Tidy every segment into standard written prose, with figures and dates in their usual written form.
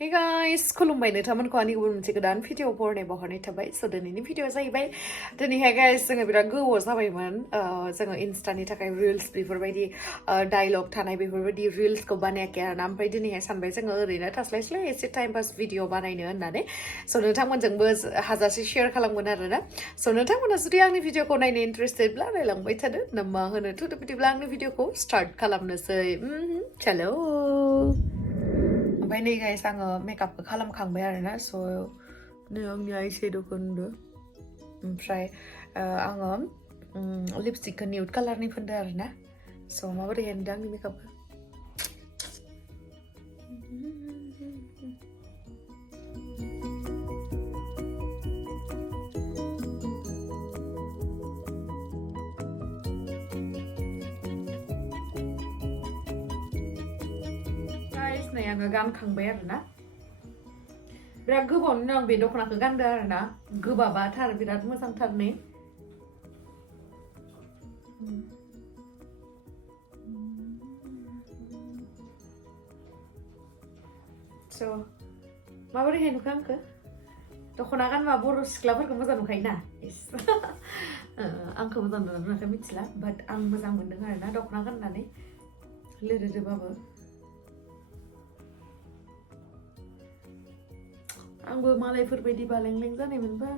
Hey guys, खुलुमबाय नोंथांमोनखौ आंनि गुबुन मोनसे गोदान भिडिअ बरनायबाव हरनाय थाबाय। स' दिनैनि भिडिअआ जाहैबाय दिनैहाय गाइस जोङो बिराद गोबाव जाबायमोन जोङो इन्स्टानि थाखाय रिल्स बेफोरबायदि डायलग थानाय बेफोरबायदि रिल्सखौ बानायाखै आरोना ओमफ्राय दिनैहाय सानबाय जोङो ओरैनो थास्लायस्लाय एसे टाइम पास भिडिअ बानायनो होननानै स' नोंथांमोनजोंबो हाजासे शेयार खालामगोन आरोना स' नोंथांमोना जुदि आंनि भिडिअखौ नायनो इन्टारेस्टेडब्ला नायलांबाय थादो मा होनो थ' बिदिब्ला आंनि भिडिअखौ स्टार्ट खालामनोसै चलो ओमफ्राय नै गाइस आङो मेकआपखौ खालामखांबाय आरोना स' नै आंनि आइ शेड'खौ नुदो ओमफ्राय आङो लिपस्टिकखौ निउड कालारनि फोनदो आरोना स' माबोरैहाय नुदों आंनि मेकआपखौ नै आङो गानखांबाय आरोना बिराद गोबावनि उनाव आं बे दख'नाखौ गानदों आरोना गोबाबाथार बिराद मोजांथार नै स' माबोरैहाय नुखो आंखो दख'ना गानबा बर' सिख्लाफोरखौ मोजां नुखायोना आंखौ मोजां नुवाखै मिथिला बाट आं मोजां मोनदों आरोना दख'ना गाननानै लोदोदोबाबो आंबो मालायफोरबायदि बालेंलें जानाय मोनबा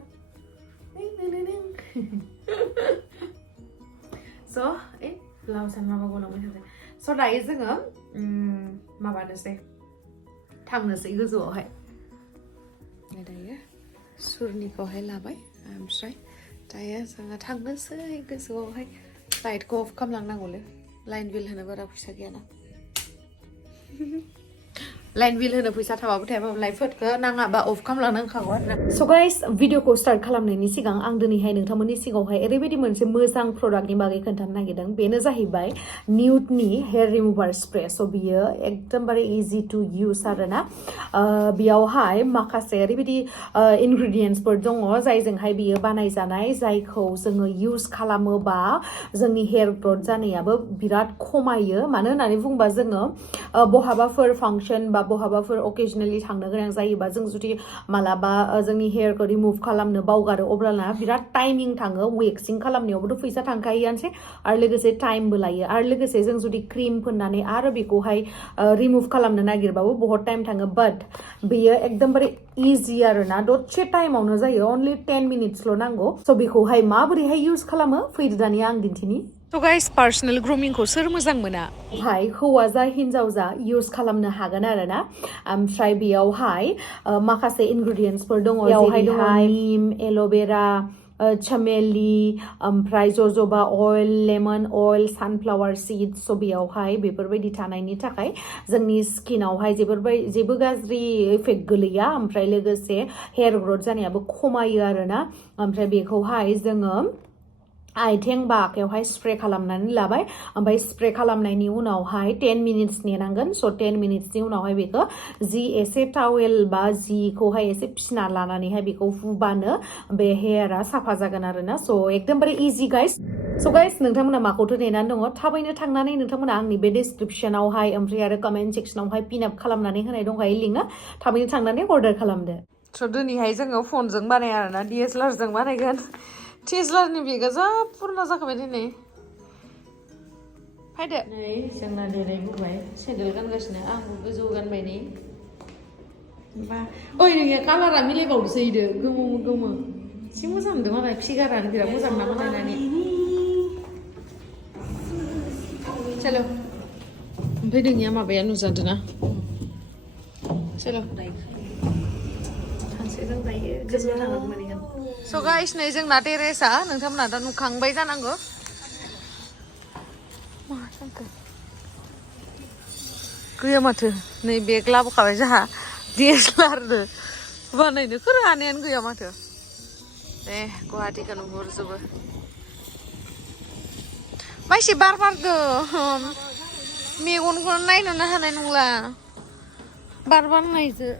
स' ब्लाउस आं माबा गलांबाय थादों स' दायो जोङो माबानोसै थांनोसै गोजौआवहाय दायो सुरनिखौहाय लाबाय ओमफ्राय दायो जोङो थांनोसै गोजौआवहाय लाइटखौ अफ खालामलांनांगौलै लाइन बिल होनो बारा फैसा गैयाना लाइन बिल होनो फैसा थाबाबो थायाबाबो लाइटफोरखौ नाङाबा अफ खालामलांनांखागौ आरोना स' गाइस भिडिअखौ स्टार्ट खालामनायनि सिगां आं दिनैहाय नोंथांमोननि सिगाङावहाय ओरैबायदि मोनसे मोजां प्रडाक्टनि बागै खोन्थानो नागिरदों बेनो जाहैबाय निउडनि हेयार रिमुभार स्प्रे स' बियो एकदमबारे इजि टु इउज आरोना बेयावहाय माखासे ओरैबायदि इनग्रेडियेन्ट्सफोर दङ जायजोंहाय बियो बानायजानाय जायखौ जोङो इउज खालामोबा जोंनि हेयार ग्रथ जानायाबो बिराद खमायो मानो होननानै बुङोबा जोङो बहाबाफोर फांसन बा बहाबाफोर अकेजनेलि थांनो गोनां जायोबा जों जुदि मालाबा जोंनि हेयारखौ रिमुभ खालामनो बावगारो अब्लाना बिराद टाइमिं थाङो वेक्सिं खालामनायावबोथ' फैसा थांखायोआनोसै आरो लोगोसे टाइमबो लायो आरो लोगोसे जों जुदि क्रिम फोननानै आरो बेखौहाय रिमुभ खालामनो नागिरबाबो बहुत टाइम थाङो बाट बेयो एकदमबारे इजि आरोना दसे टाइमावनो जायो अनलि 10 मिनिट्सल' नांगौ स' बेखौहाय माबोरैहाय इउज खालामो फैदो दानिया आं दिन्थिनि स' गाइस पार्सनेल ग्रुमिंखौ सोर मोजां मोना बेवहाय हौवा जा हिन्जाव जा इउज खालामनो हागोन आरोना ओमफ्राय बेयावहाय माखासे इनग्रेडियेन्ट्सफोर दङ जेरैहाय निम एल'भेरा चमेलि ओमफ्राय जज'बा अइल लेमन अइल सानफ्लावार सीड्स स' बेयावहाय बेफोरबायदि थानायनि थाखाय जोंनि स्किनावहाय जेबो गाज्रि इफेक्ट गोलैया ओमफ्राय लोगोसे हेयार ग्रथ जानायाबो खमायो आरोना ओमफ्राय बेखौहाय जोङो आइथें बा आखायावहाय स्प्रे खालामनानै लाबाय ओमफ्राय स्प्रे खालामनायनि उनावहाय 10 मिनिट्स नेनांगोन स' 10 मिनिट्सनि उनावहाय बेखौ जि एसे टावेल बा जिखौहाय एसे फिसिना लानानैहाय बेखौ हुबानो बे हेयारा साफा जागोन आरोना स' एकदमबारे इजि गाइस स' गाइस नोंथांमोना माखौथो नेनानै दङ थाबैनो थांनानै नोंथांमोना आंनि बे डिसक्रिपसनावहाय ओमफ्राय आरो कमेन्ट सेक्सनावहाय पिन आप खालामनानै होनाय दंखायो लिंकआ थाबैनो थांनानै अर्डार खालामदो स' दिनैहाय जोङो फनजों बानाया आरोना DSLR-जों बानायगोन टिस्लारनि बेगा जा पुरना जाखाबाय दिनै फायदो नै जोंना देलायबोबाय सेन्देल गानगासिनो आंबो गोजौ गानबाय नै बा ओइ नोंनिया कालारा मिलायबावदोसो इदो गोमो गोमो एसे मोजां मोनदों मालाय फिगारानो बिराद मोजां ना बानायनानै चलो ओमफ्राय नोंनिया माबाया नुजादों ना चलो थांसै जों दायो गोजौआव थांनांगौ मोनहैगोन स' गाइस नै जोंना टेरेसआ नोंथांमोना दा नुखांबाय जानांगौ गैया माथो नै बेग लाबोखाबाय जोंहा DSLR-दो बानायनो हानायानो गैया माथो दे गुवाहाटीखौ नुहुरजोबो माइसि बार बारदों मेगनखौनो नायनोनो हानाय नंला बार बारनायजों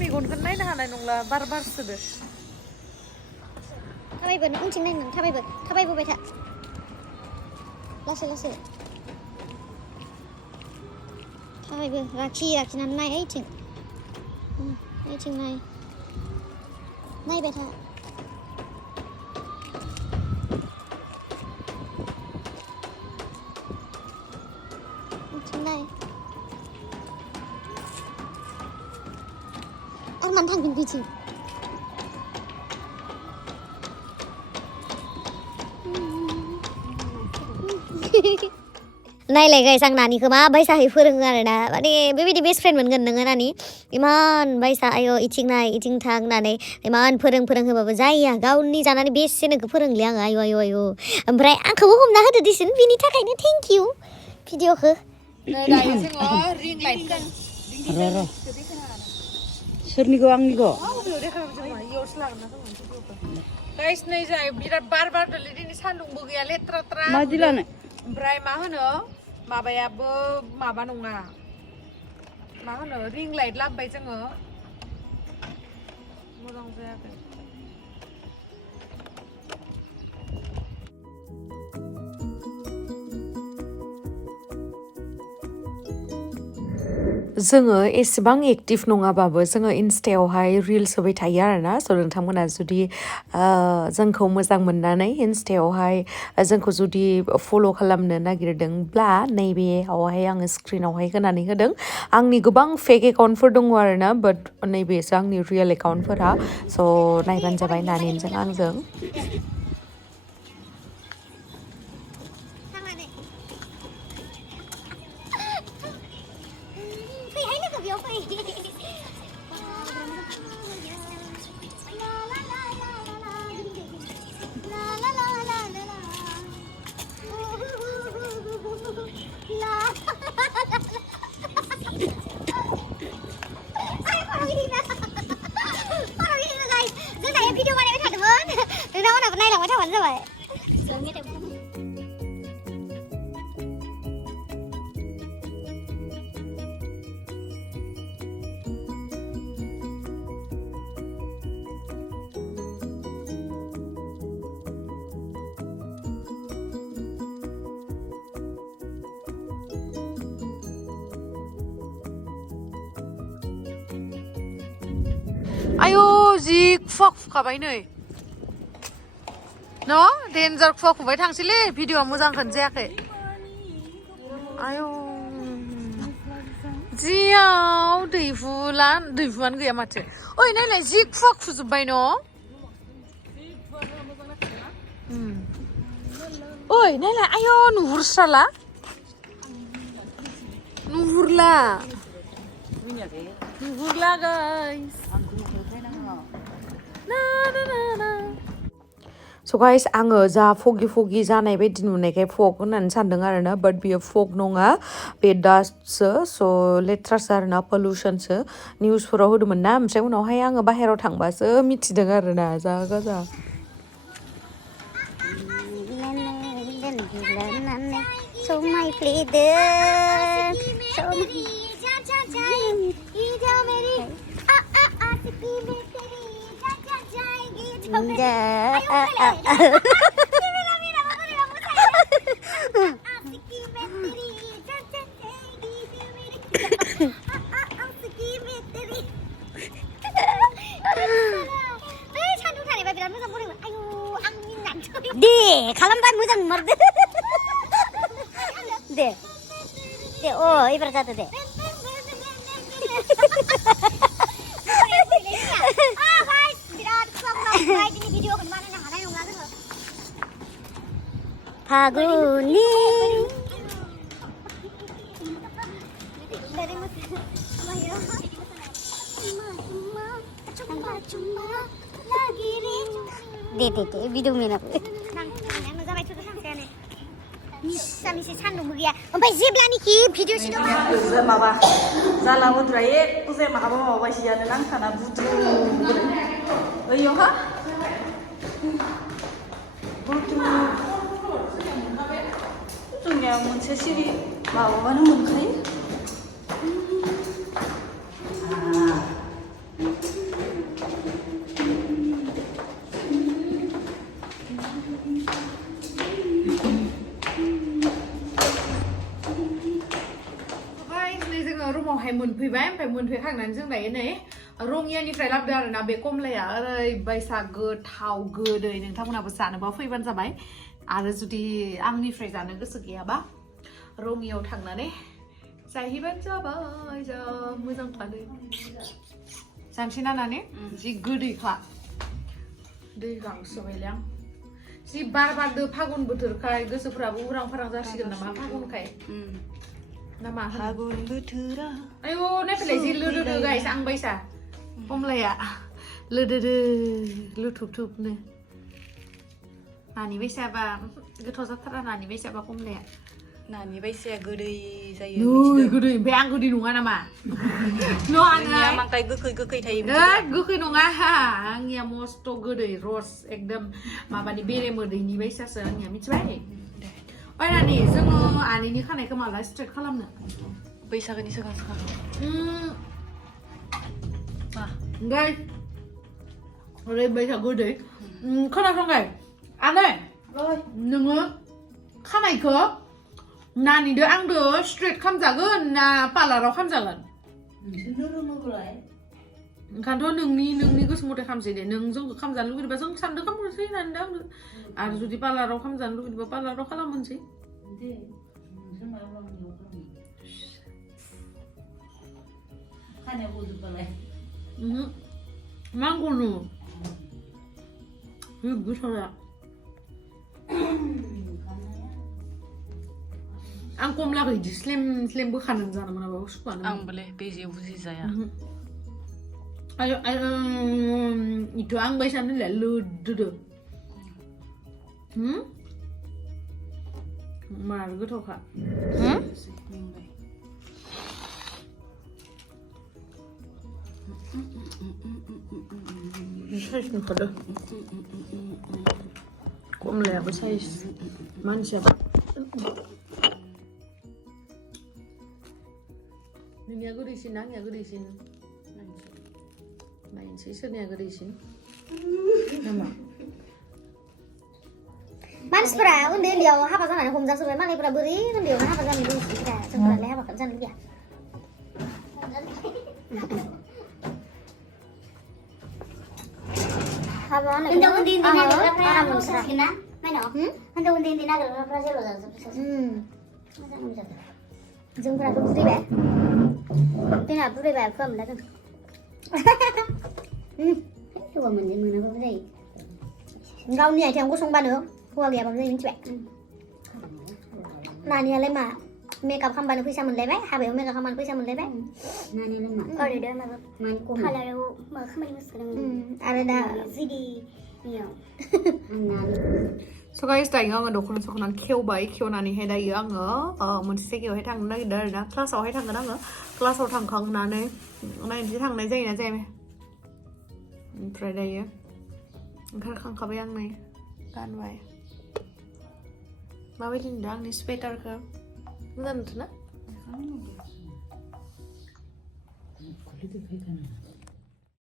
मेगनखौनो नायनो हानाय नंला बार बारसोदो थाबायबो नों उनथिं नायनो थाबायबोबाय था लासै लासै थाबायबो लाखिनानै नाय ओइथिं नाय नायबाय था ओइथिं नाय आरो मानो थांगोन बिथिं नायलाय गाइस आं नानिखौ माबायसाहै फोरोङो आरोना माने बेबायदि बेस्ट फ्रेन्ड मोनगोन नोङो नानि इमान बायसा आयो इथिं नाय इथिं थां होननानै इमान फोरों होबाबो जाया गावनि जानानै बेसे नोंखौ फोरोंलै आङो आयु ओमफ्राय आंखौबो हमना होदो दिसुन बिनि थाखायनो थेंक इउ भिडिअखौ दायो जोङो रिं लाइट सोरनिखौ आंनिखौ गाइस नै जाय बिराद बार बारदोंलै दिनै सान्दुंबो गैया लेथ्राथ्रा मादि लानो ओमफ्राय मा होनो माबायाबो माबा नङा मा होनो रिं लाइट लाबोबाय जोङो मोजां जायाखै जोङो एसेबां एक्टिभ नङाबाबो जोङो इनस्टायावहाय रिल्स होबाय थायो आरोना स' नोंथांमोना जुदि जोंखौ मोजां मोननानै इनस्टायावहाय जोंखौ जुदि फल' खालामनो नागिरदोंब्ला नैबेयावहाय आङो स्क्रिनावहाय होनानै होदों आंनि गोबां फेक एकाउन्टफोर दङ आरोना बाट नैबेसो आंनि रियेल एकाउन्टफोरा स' नायबानो जाबाय नानिजों आंजों भिडिअ बानायबाय थादोंमोन नोंथांमोनहाबो नायलांबाय थाबानो जाबाय आयौ जि खुखाबाय नै न' देन्जार खुबाय थांसैलै भिडिअआ मोजांखौनो जायाखै आयौ जियाव दैहुआनो गैया माथो ओइ नायलाय जि खुजोब्बाय न' ओइ नायलाय आयौ नुहुरला गाइस स' गाइस आङो जा फगि जानाय बायदि नुनायखाय फग होननानै सानदों आरोना बाट बियो फग नङा बे डास्टसो स' लेथ्रासो आरोना पलिउसनसो निउसफोराव होदोंमोन ना ओमफ्राय उनावहाय आङो बाहेरायाव थांबासो मिथिदों आरोना जा गाजा दे खालामबाय मोजां नुमारदो दे अ एबार जादो दे फागुनि दे भिडिअ मेनाबो मिसे सान्दुंबो गैया ओमफ्राय जेब्लानिखि भिडिअ सिगां माबा जाला बुद्राय बुजाय माबा माबायसियानो नांखाना बुद्रु ओइयावहा जोंनिया मोनसे सिरि माबाबानो मोनखायो मोनफैबाय ओमफ्राय मोनफैखांनानै जों दायो नै रङियानिफ्राय लाबोदों आरोना बे कमलाया ओरैबायसा गोथाव गोदै नोंथांमोनाबो जानोबा फैबानो जाबाय आरो जुदि आंनिफ्राय जानो गोसो गैयाबा रङियाव थांनानै जाहैबानो जाबाय जा मोजां थानो जानोसै नानानै जि गोदैखा दै गांसोबायलै आं जि बार बारदो फागुन बोथोरखाय गोसोफ्राबो उरां फारां जासिगोन नामा फागुनखाय नामा फागुन बोथोरा आयु नायफैलाय जि लोदोदो गाइस आं बायसा कमलाया लोदोदो लुथुब-थुबनो नानि बायसाबा गोथाव जाथारा नानि बायसाबा कमलाया नानि बायसाया गोदै जायो नै गोदै ओमफ्राय आं गोदै नङा नामा नोंनिया मांकाय गोखै थायो गोखै नङा आंनिया मस्त गोदै रस एकदम माबानि बेरे मोदैनि बायसासो आंनिया मिथिबाय बायनानै जोङो आनैनि खानायखौ माला स्ट्रेट खालामनो बैसागोनि सिगां गाय ओरैबायसा गोदै खोनासंगाय आनै नोङो खानायखौ नानिदो आंदो स्ट्रेट खामजागोन ना पार्लाराव खामजागोन ओंखायनोथ' नोंनि गोसो मथे खामसै दे नों जोंखौ खामजानो लुगैदोंबा जों सानदों खामनोसै होननानै दा आरो जुदि पार्लाराव खामजानो लुगैदोंबा पार्लाराव खालामनोसै नांगौनो गोथावया आं कमलाखौ इदि स्लेम स्लेम बोखानानै जानो मोनाबाबो सुखुआनो आंबोले बेजे बुजि जाया ayo itu ang baisa nila lududu malah gotaw kak size nih kada kok melihat apa size manusia ini aku di sini aku di sini main sih soalnya aku di sini nama मानसिफोरा उन्दै उन्दैयाव हाबा जानानै हमजासोबाय मालायफोरा बोरै उन्दैयावनो हाबा जानाय दंसैफ्रा जोंफोरालाय हाबाखौनो जानो लुगैया हाबा उन्दै उन्दै नागिरग्राफ्रा मोसासिगोन ना माइनाव उन्दै उन्दै नागिरग्राफ्रा जेल' जाजोबसै मोजां मोनजादों जोंफोराथ' बुरैबाय जोंहा बुरैबाय फोआ मोनला जों हौवा मोनजों मोनाबाबो जायो गावनि आथिङाव गसंबानो हौवा गैयाबाबो जायो मिथिबाय नानियालाय मा मेकआप खालामबानो फैसा मोनलायबाय हाबायाव मेकआप खालामबानो फैसा मोनलायबाय नानियालाय मा ओरैनो माबा पार्लाराव माबा खामानि मावसिगोन आरो दा जिडियाव So guys, dayo ang dukun खेवबाय खेवनानैहाय दायो आङो मोनसे जायगायावहाय थांनो नागिरदों आरोना क्लासावहाय थांगोन आङो क्लासाव थांखांनानै नायनोसै थांनाय जायोना जाया ओमफ्राय दायो ओंखारखांखाबाय आं नै गानबाय माबायदि नुदों आंनि स्वेटारखौ मोजां नुदों ना